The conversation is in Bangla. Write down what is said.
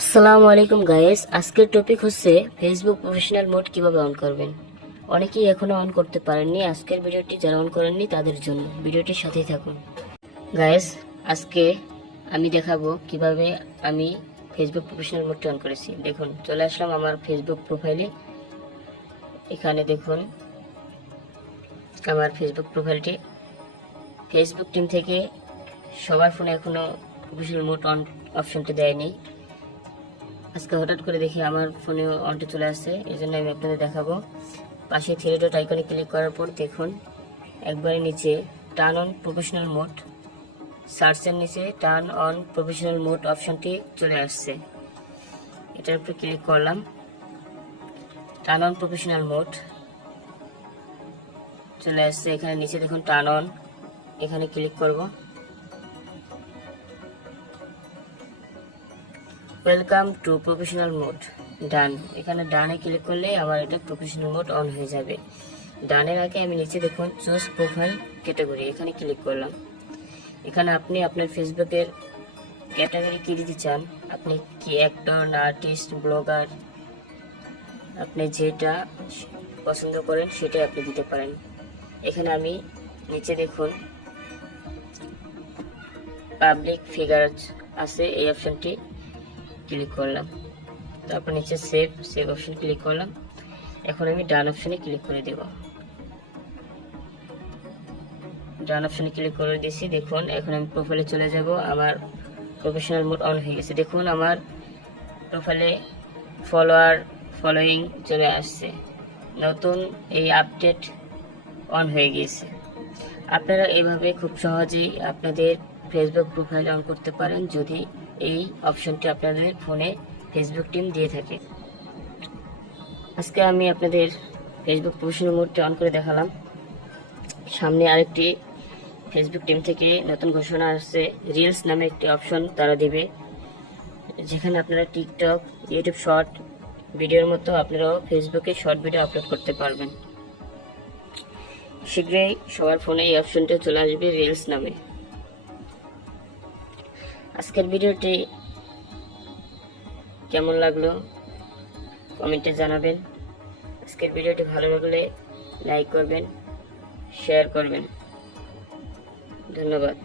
আসসালামু আলাইকুম গাইস আজকের টপিক হচ্ছে ফেসবুক প্রফেশনাল মোড কীভাবে অন করবেন? অনেকেই এখনও অন করতে পারেননি। আজকের ভিডিওটি যারা অন করেননি, তাদের জন্য। ভিডিওটির সাথেই থাকুন। গাইস আজকে আমি দেখাবো কীভাবে আমি ফেসবুক প্রফেশনাল মোডটি অন করেছি। দেখুন, চলে আসলাম আমার ফেসবুক প্রোফাইলে এখানে দেখুন, আমার ফেসবুক প্রোফাইলটি ফেসবুক টিম থেকে সবার ফোনে এখনও প্রফেশনাল মোড অন অপশনটি দেয়নি। আজকে হঠাৎ করে দেখি আমার ফোনে অনটি চলে আসছে এই জন্য আমি আপনাদের দেখাবো। পাশে থ্রি ডট আইকনে ক্লিক করার পর দেখুন, একবারে নিচে টার্ন অন প্রফেশনাল মোড সার্চের নিচে টার্ন অন প্রফেশনাল মোড অপশানটি চলে আসছে। এটার উপরে ক্লিক করলাম টার্ন অন প্রফেশনাল মোড চলে আসছে। এখানে নিচে দেখুন টার্ন অন এখানে ক্লিক করব। ওয়েলকাম টু প্রফেশনাল মোড ডান এখানে ডানে ক্লিক করলে আমার এটা প্রফেশনাল মোড অন হয়ে যাবে। ডানের আগে আমি নিচে দেখুন চুজ প্রোফাইল ক্যাটাগরি এখানে ক্লিক করলাম। এখানে আপনি আপনার ফেসবুকের ক্যাটাগরি কী দিতে চান? আপনি কি অ্যাক্টর আর্টিস্ট ব্লগার আপনি যেটা পছন্দ করেন সেটাই আপনি দিতে পারেন। এখানে আমি নিচে দেখুন পাবলিক ফিগার আছে এই অপশনটি ক্লিক করলাম। তারপর নিচে সেভ সেভ অপশন ক্লিক করলাম। এখন আমি ডান অপশনে ক্লিক করে দেব। ডান অপশনে ক্লিক করে দিয়েছি। দেখুন, এখন আমি প্রোফাইলে চলে যাব। আমার প্রফেশনাল মোড অন হয়ে গেছে। দেখুন, আমার প্রোফাইলে ফলোয়ার ফলোয়িং চলে আসছে। নতুন এই আপডেট অন হয়ে গিয়েছে। আপনারা এভাবে খুব সহজেই আপনাদের ফেসবুক প্রোফাইল অন করতে পারেন যদি এই অপশনটি আপনাদের ফোনে ফেসবুক টিম দিয়ে থাকে। আজকে আমি আপনাদের ফেসবুক প্রফেশনাল মোডটি অন করে দেখালাম। সামনে আরেকটি ফেসবুক টিম থেকে নতুন ঘোষণা আসছে। রিলস নামে একটি অপশন তারা দিবে। যেখানে আপনারা টিকটক ইউটিউব শর্ট ভিডিওর মতো আপনারাও ফেসবুকে শর্ট ভিডিও আপলোড করতে পারবেন। শীঘ্রই সবার ফোনে এই অপশনটা চলে আসবে রিলস নামে। আজকের ভিডিওটি কেমন লাগল? কমেন্টে জানাবেন। আজকের ভিডিওটি ভালো লাগলে লাইক করবেন, শেয়ার করবেন। ধন্যবাদ।